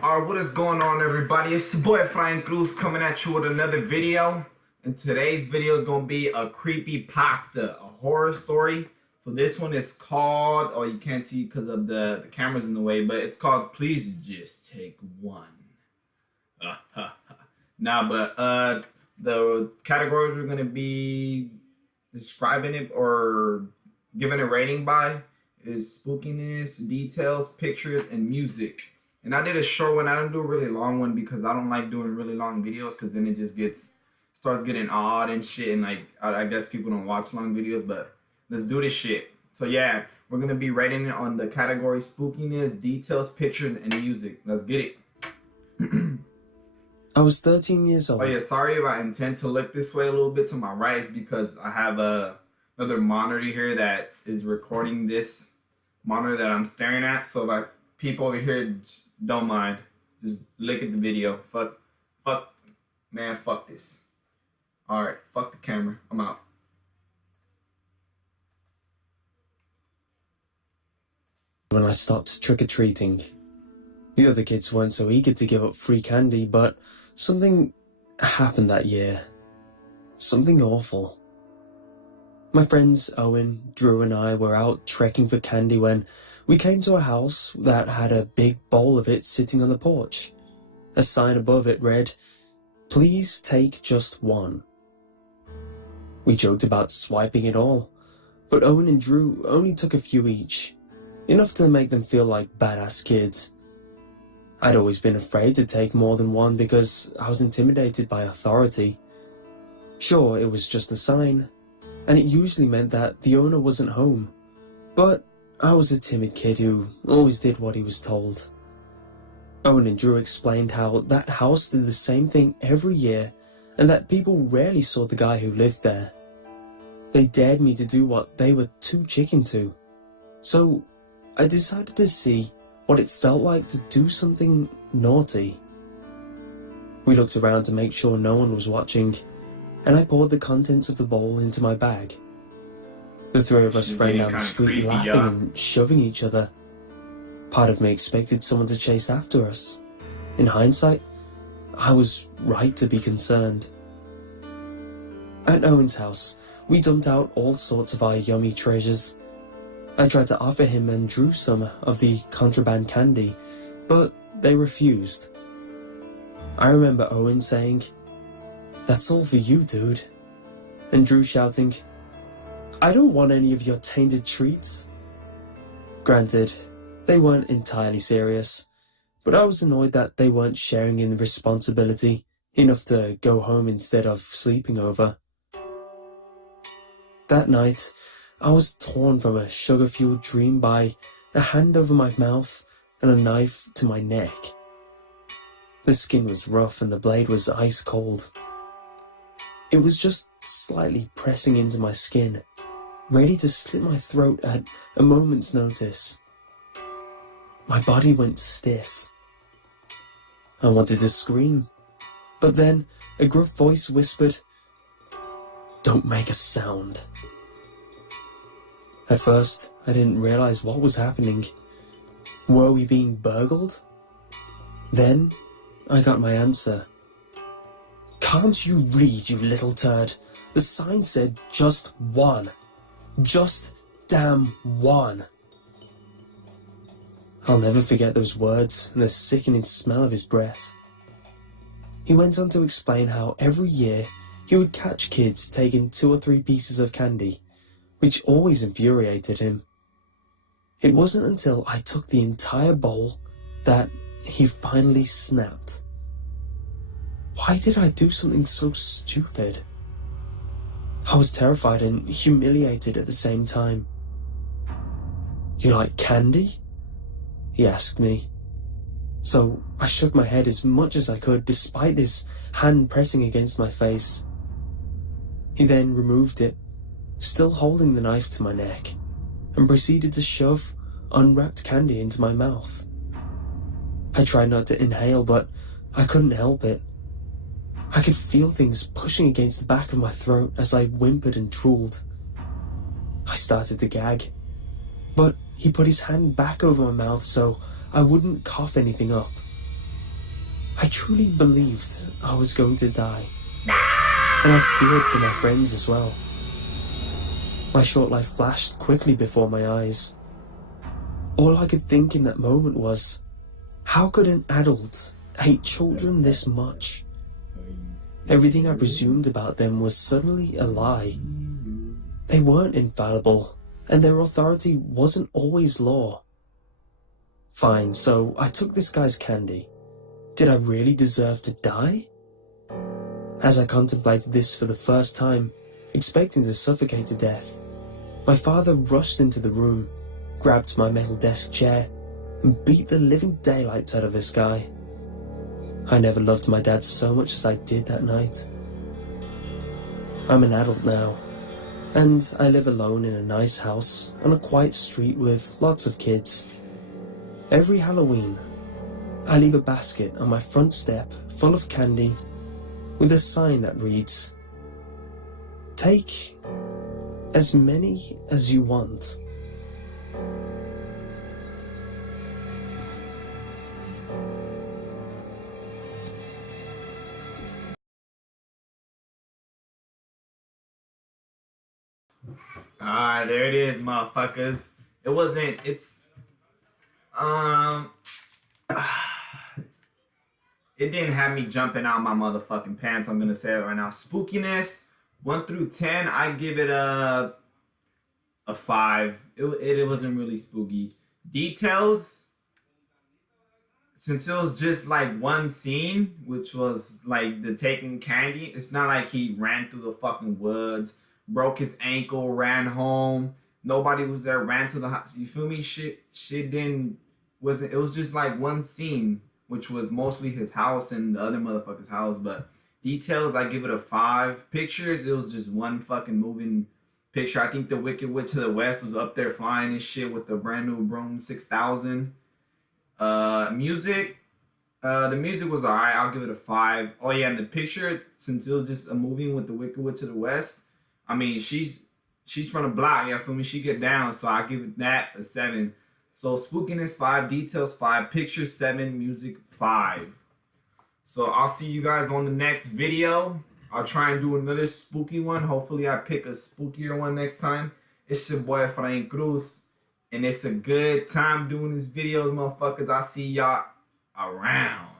What is going on, everybody? It's your boy Efrain Cruz coming at you with another video. And today's video is going to be a creepypasta, a horror story. So this one is called, oh, you can't see because of the camera's in the way, but it's called Please Just Take One. The categories we're going to be describing it or giving a rating by is spookiness, details, pictures, and music. And I did a short one. I didn't do a really long one because I don't like doing really long videos because then it just starts getting odd and shit. And like I guess people don't watch long videos, but let's do this shit. So yeah, we're gonna be rating it on the category spookiness, details, pictures, and music. Let's get it. I was 13 years old. Oh yeah, sorry if I intend to look this way a little bit to my right. It's because I have another monitor here that is recording this monitor that I'm staring at. So like people over here, just don't mind. Just look at the video. Fuck this. Alright, fuck the camera. I'm out. When I stopped trick-or-treating, the other kids weren't so eager to give up free candy, but something happened that year. Something awful. My friends Owen, Drew and I were out trekking for candy when we came to a house that had a big bowl of it sitting on the porch. A sign above it read, "Please take just one." We joked about swiping it all, but Owen and Drew only took a few each, enough to make them feel like badass kids. I'd always been afraid to take more than one because I was intimidated by authority. Sure, it was just a sign, and it usually meant that the owner wasn't home, but I was a timid kid who always did what he was told. Owen and Drew explained how that house did the same thing every year and that people rarely saw the guy who lived there. They dared me to do what they were too chicken to. So I decided to see what it felt like to do something naughty. We looked around to make sure no one was watching, and I poured the contents of the bowl into my bag. The three of us ran down the street laughing and shoving each other. Part of me expected someone to chase after us. In hindsight, I was right to be concerned. At Owen's house, we dumped out all sorts of our yummy treasures. I tried to offer him and Drew some of the contraband candy, but they refused. I remember Owen saying, "That's all for you, dude," and Drew shouting, "I don't want any of your tainted treats." Granted, they weren't entirely serious, but I was annoyed that they weren't sharing in the responsibility enough to go home instead of sleeping over. That night, I was torn from a sugar-fueled dream by a hand over my mouth and a knife to my neck. The skin was rough and the blade was ice cold. It was just slightly pressing into my skin, ready to slit my throat at a moment's notice. My body went stiff. I wanted to scream, but then a gruff voice whispered, "Don't make a sound." At first, I didn't realize what was happening. Were we being burgled? Then, I got my answer. "Can't you read, you little turd? The sign said just one. Just damn one." I'll never forget those words and the sickening smell of his breath. He went on to explain how every year he would catch kids taking 2 or 3 pieces of candy, which always infuriated him. It wasn't until I took the entire bowl that he finally snapped. Why did I do something so stupid? I was terrified and humiliated at the same time. "You like candy?" he asked me. So I shook my head as much as I could despite his hand pressing against my face. He then removed it, still holding the knife to my neck, and proceeded to shove unwrapped candy into my mouth. I tried not to inhale, but I couldn't help it. I could feel things pushing against the back of my throat as I whimpered and drooled. I started to gag, but he put his hand back over my mouth so I wouldn't cough anything up. I truly believed I was going to die, and I feared for my friends as well. My short life flashed quickly before my eyes. All I could think in that moment was, how could an adult hate children this much? Everything I presumed about them was suddenly a lie. They weren't infallible, and their authority wasn't always law. Fine, so I took this guy's candy. Did I really deserve to die? As I contemplated this for the first time, expecting to suffocate to death, my father rushed into the room, grabbed my metal desk chair, and beat the living daylights out of this guy. I never loved my dad so much as I did that night. I'm an adult now, and I live alone in a nice house on a quiet street with lots of kids. Every Halloween, I leave a basket on my front step full of candy with a sign that reads, "Take as many as you want." Alright, there it is, motherfuckers. It didn't have me jumping out my motherfucking pants, I'm gonna say it right now. Spookiness, 1 through 10, I give it a 5. It wasn't really spooky. Details, since it was just like one scene, which was like the taking candy, it's not like he ran through the fucking woods, broke his ankle, ran home, nobody was there, ran to the house. You feel me? Shit it was just like one scene, which was mostly his house and the other motherfucker's house. But details, I give it a 5. Pictures, it was just one fucking moving picture. I think the Wicked Witch of the West was up there flying and shit with the brand new Broom 6000. Music, the music was alright. I'll give it a 5. Oh yeah, and the picture, since it was just a movie with the Wicked Witch of the West, I mean, she's from the block, yeah, feel me? She get down, so I give it that a 7. So spookiness 5, details 5, pictures 7, music 5. So I'll see you guys on the next video. I'll try and do another spooky one. Hopefully I pick a spookier one next time. It's your boy Efrain Cruz, and it's a good time doing these videos, motherfuckers. I'll see y'all around.